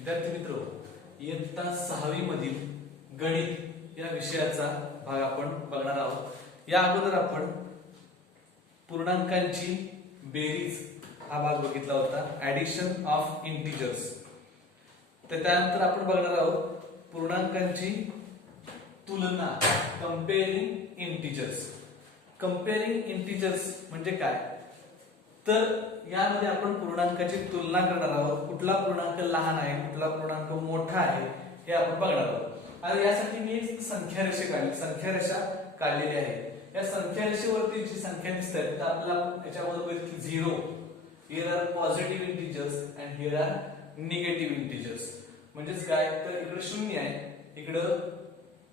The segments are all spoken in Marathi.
विद्यार्थी मित्र, इयत्ता 6वी मधील गणित या विषयाचा भाग आपण बघणार आहोत। या अगोदर आपण पूर्णांकांची बेरीज हा भाग बघितला होता, ऍडिशन ऑफ इंटिजर्स। तर त्यानंतर आपण बघणार आहोत पूर्णांकांची तुलना, कंपेअरिंग इंटिजर्स। कंपेअरिंग इंटिजर्स म्हणजे काय, तर यामध्ये आपण पूर्णांकाची तुलना करणार आहोत। कुठला पूर्णांक लहान आहे, कुठला पूर्णांक मोठा आहे हे आपण बघणार आहोत। आणि यासाठी मी एक संख्या रेषा काढलेली आहे। या संख्या रेषेवरती जी संख्या दिसते तर आपल्याला याच्यामध्ये बघितलं 0, here are positive integers and here are negative integers. म्हणजेच काय, तर इकडे 0 आहे, इकडे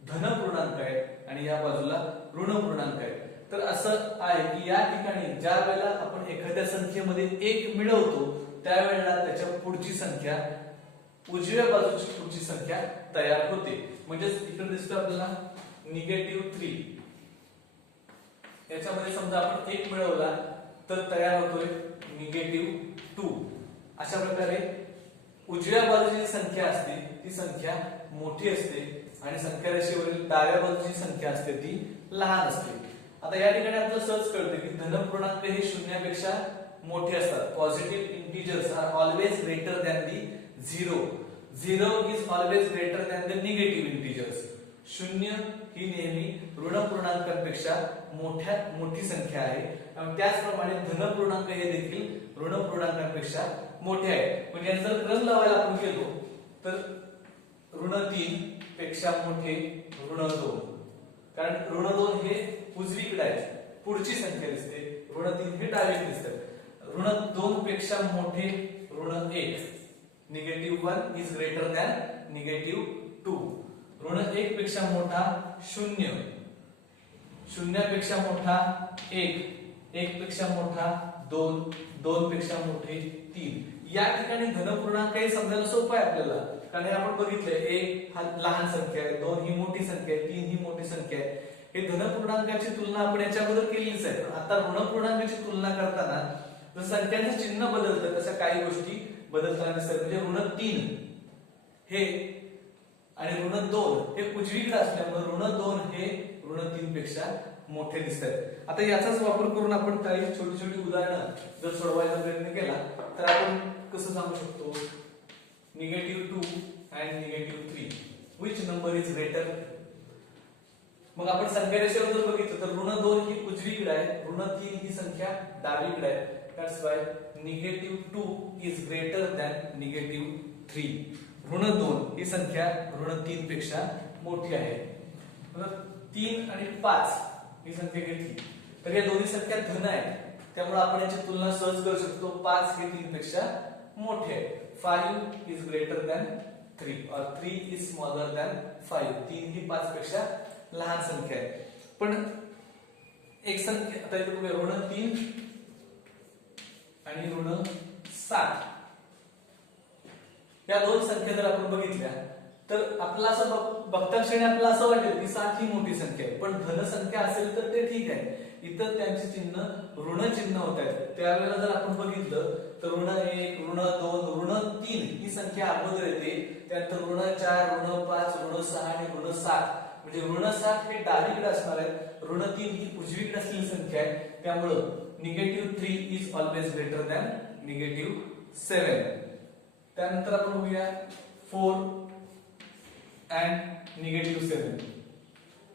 धन पूर्णांक आहे आणि या बाजूला ऋण पूर्णांक आहे। तर असं आहे की या ठिकाणी ज्या वेळेला आपण एखाद्या संख्येमध्ये 1 मिळवतो त्यावेळेला त्याच्या पुढची संख्या, उजव्या बाजूची पुढची संख्या तयार होते। म्हणजेच इकडे दिसतो आपल्याला -3। याच्यामध्ये समजा आपण 1 मिळवला तर तयार होतोय -2। अशा प्रकारे उजव्या बाजूची संख्या असते ती संख्या मोठी असते आणि संख्या रेषेवरील डाव्या बाजूची संख्या असते ती लहान असते। आता या ठिकाणी आपल्याला सहज कळते की धन पूर्णांक हे 0 पेक्षा मोठे असतात। Positive integers are always greater than the 0। 0 is always greater than the negative integers. 0 ही नेहमी ऋण पूर्णांकांपेक्षा मोठी संख्या आहे आणि त्याचप्रमाणे धन पूर्णांक हे देखील ऋण पूर्णांकांपेक्षा मोठे आहे। म्हणजे जर क्रम लावायला आपण गेलो तर -3 पेक्षा मोठे ऋण 2, कारण ऋण 2 हे उजवीकडे आहे, पुढची संख्या दिसते, ऋण 3 हे डावीकडे दिसते। ऋण 2 पेक्षा मोठे ऋण 1, -1 इज ग्रेटर दॅन -2। ऋण 1 पेक्षा मोठा 0, 0 पेक्षा मोठा 1, 1 पेक्षा मोठा 2, 2 पेक्षा मोठे 3। या ठिकाणी धन पूर्णांक हे समजायला सोपं आहे आपल्याला, कारण हे आपण बघितलंय 1 हा लहान संख्या आहे, 2 ही मोठी संख्या आहे, 3 ही मोठी संख्या आहे। हे धन पूर्णांकाची तुलना आपण याच्या अगोदर केलीच आहे। आता ऋण पूर्णांकाची तुलना करताना जर संख्यांचं चिन्ह बदलतं तशा काही गोष्टी बदलताना दिसतात। म्हणजे ऋण 3 हे आणि ऋण 2 हे उजवीकडे असल्यामुळे ऋण 2 हे ऋण 3 पेक्षा मोठे दिसतात। आता याचाच वापर करून आपण काही छोटी छोटी उदाहरणं जर सोडवायचा प्रयत्न केला तर आपण कसं सांगू शकतो, -2 and -3 which number is greater। मग आपण संख्या रेषेवर जर बघितलं तर ऋण 2 ही उजवीकडे आहे, ऋण 3 ही संख्या डावीकडे आहे। That's why -2 is greater than -3। ऋण 2 ही संख्या ऋण 3 पेक्षा मोठी आहे। 3 आणि 5 ही संख्या घेतली तर या दोन्ही संख्या धन आहेत, त्यामुळे आपण याची तुलना सहज करू शकतो। 5 हे 3 पेक्षा मोठे आहे। 5 is greater than 3 or 3 is smaller than 5। 3 ही 5 पेक्षा लहान संख्या आहे। पण एक संख्या आता इथे बघूया, ऋण 3 आणि ऋण 7 या दोन संख्या जर आपण बघितल्या तर आपल्याला असं बघता क्षणी आपल्याला असं वाटेल की 7 ही मोठी संख्या आहे, पण धन संख्या असेल तर ते ठीक आहे। इतर त्यांचे चिन्ह ऋण चिन्ह होत आहेत। त्यावेळेला जर आपण बघितलं तर ऋण 1, ऋण 2, ऋण 3 ही संख्या अगोदर येते, त्यानंतर ऋण 4, ऋण 5, ऋण 6 आणि ऋण 7। म्हणजे ऋण 7 हे डावीकडे असणार आहे, ऋण 3 ही उजवीकडे असलेली संख्या आहे, त्यामुळे -3 इज ऑलवेज ग्रेटर दॅन -7। त्यानंतर आपण बघूया 4 and -7।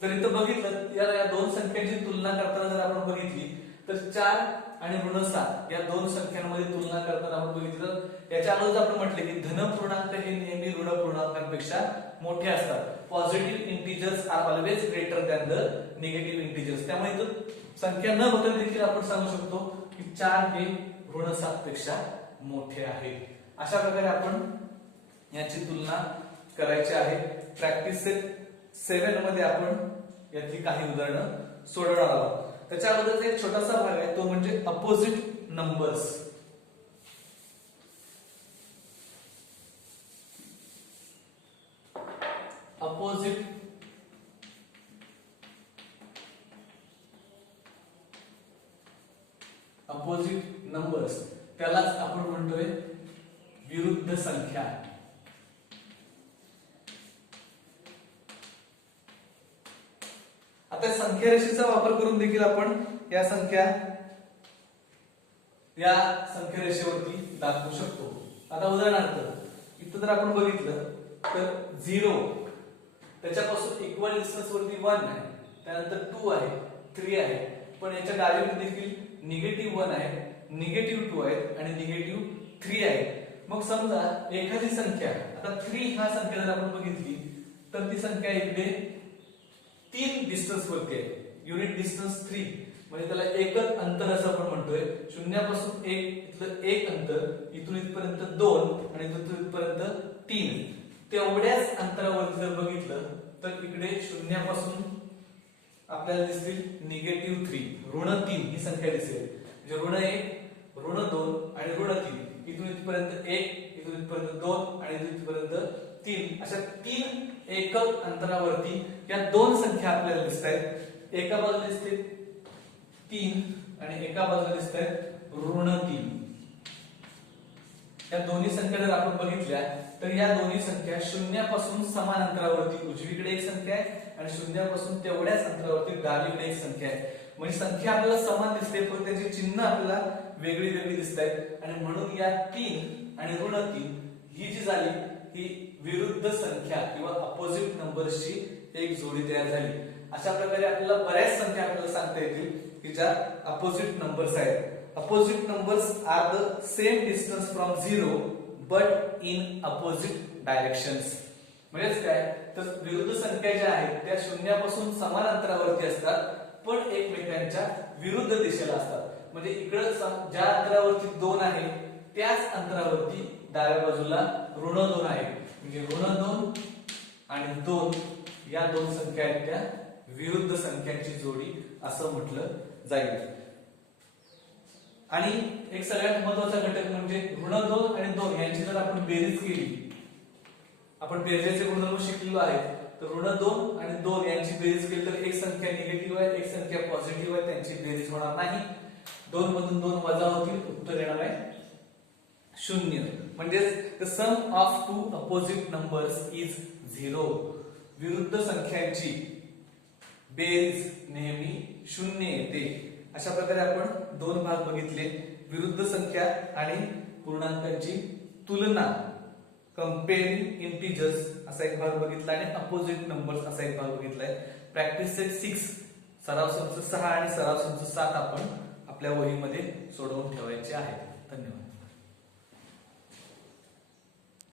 जर इथं बघितलं या दोन संख्यांची तुलना करताना जर आपण बघितली तर 4 आणि ऋण 7 या दोन संख्यांमध्ये तुलना करताना आपण बघितलं, याच्या अगोदर आपण म्हटले की धन पूर्णांक हे नेहमी ऋण पूर्णांकांपेक्षा मोठे असतात। Positive integers are always greater than the negative integers. त्यामुळे इथं संख्या न बदल देखील आपण सांगू शकतो की 4 हे ऋण 7 पेक्षा मोठे आहे। अशा प्रकारे आपण याची तुलना करायची आहे। प्रॅक्टिस सेट 7 मध्ये आपण यातली काही उदाहरणं सोडवणार आहोत। त्याच्या अगोदरचा एक छोटासा भाग आहे, तो म्हणजे अपोजिट नंबर्स। अपोजिट नंबर्स त्यालाच आपण म्हणतोय विरुद्ध संख्या। आता संख्या रेषेचा वापर करून देखील आपण या संख्या रेषेवरती दाखवू शकतो. आता उदाहरणार्थ इथं जर आपण बघितलं तर 0 त्याच्यापासून इक्वल डिस्टन्स वरती 1 आहे, त्यानंतर 2 आहे, 3 आहे, पण याच्या डावीकडे देखील -1 आहे, -2 आहे आणि -3 आहे. मग समजा एखादी संख्या, आता 3 हा संख्या जर आपण बघितली तर ती संख्या इकडे 3 डिस्टन्स वरती आहे, युनिट डिस्टन्स 3, म्हणजे त्याला एकच अंतर असं आपण म्हणतोय. शून्यापासून 1 इथलं एक अंतर, इथून इथपर्यंत 2 आणि इथून इथपर्यंत 3. तेवढ्याच अंतरावरती जर बघितलं तर इकडे शून्यापासून आपल्याला दिसतील -3, -3 ही संख्या दिसेल. म्हणजे -1, -2 आणि -3. इथून इथपर्यंत 1, इथून इथपर्यंत 2 आणि इथून इथपर्यंत 3. अशा 3 एकक अंतरावरती या दोन संख्या आपल्याला दिसत आहेत. एका बाजूला दिसते 3 आणि एका बाजूला दिसत आहेत -3. या दोन्ही संख्या जर आपण बघितल्या तर या दोन्ही संख्या शून्यापासून समान अंतरावरती उजवीकडे एक संख्या आहे आणि शून्यापासून तेवढ्याच अंतरावरती डावीकडे एक संख्या आहे. म्हणजे संख्या आपल्याला समान दिसते पण त्याची चिन्ह आपल्याला वेगळी वेगळी दिसत आहेत. आणि म्हणून या 3 आणि -3 ही जी झाली ही विरुद्ध संख्या किंवा अपोजिट नंबर्सची एक जोडी तयार झाली. अशा प्रकारे आपल्याला बऱ्याच संख्या आपल्याला सांगता येतील की ज्या अपोजिट नंबर्स आहेत. Opposite numbers are the same distance from 0 but in opposite directions. म्हणजे काय तर विरुद्ध संख्या ज्या आहेत त्या शून्यापासून समान अंतरावरती असतात पण एकमेकांच्या विरुद्ध दिशेला असतात. म्हणजे इकडे ज्या अंतरावरती 2 आहे त्याच अंतरावरती डाव्या बाजूला -2 आहे. म्हणजे -2 आणि 2 या दोन संख्या आहेत त्या विरुद्ध संख्यांची जोडी असं म्हटलं जाईल. आणि एक सगळ्यात महत्त्वाचा घटक म्हणजे -2 आणि 2 यांची जर आपण बेरीज केली, आपण बेरजेचे गुणधर्म शिकलेलो आहे, तर -2 आणि 2 यांची बेरीज केली तर एक संख्या निगेटिव्ह आहे, एक संख्या पॉझिटिव्ह आहे, त्यांची बेरीज होणार नाही. 2 मधून 2 वजा होतील, उत्तर येणार आहे 0. म्हणजे the sum of two opposite numbers is 0. विरुद्ध संख्यांची बेरीज नेहमी 0 येते. अशा प्रकारे आपण दोन भाग बघितले, विरुद्ध संख्या आणि पूर्णांकांची तुलना, कंपेअरिंग इंटिजर्स असा एक भाग बघितला आणि अपोजिट नंबर्स असा एक भाग बघितलाय. प्रॅक्टिस सेट 6 सराव संच 6 आणि सराव संच 7 आपण आपल्या वहीमध्ये सोडवून ठेवायचे आहे.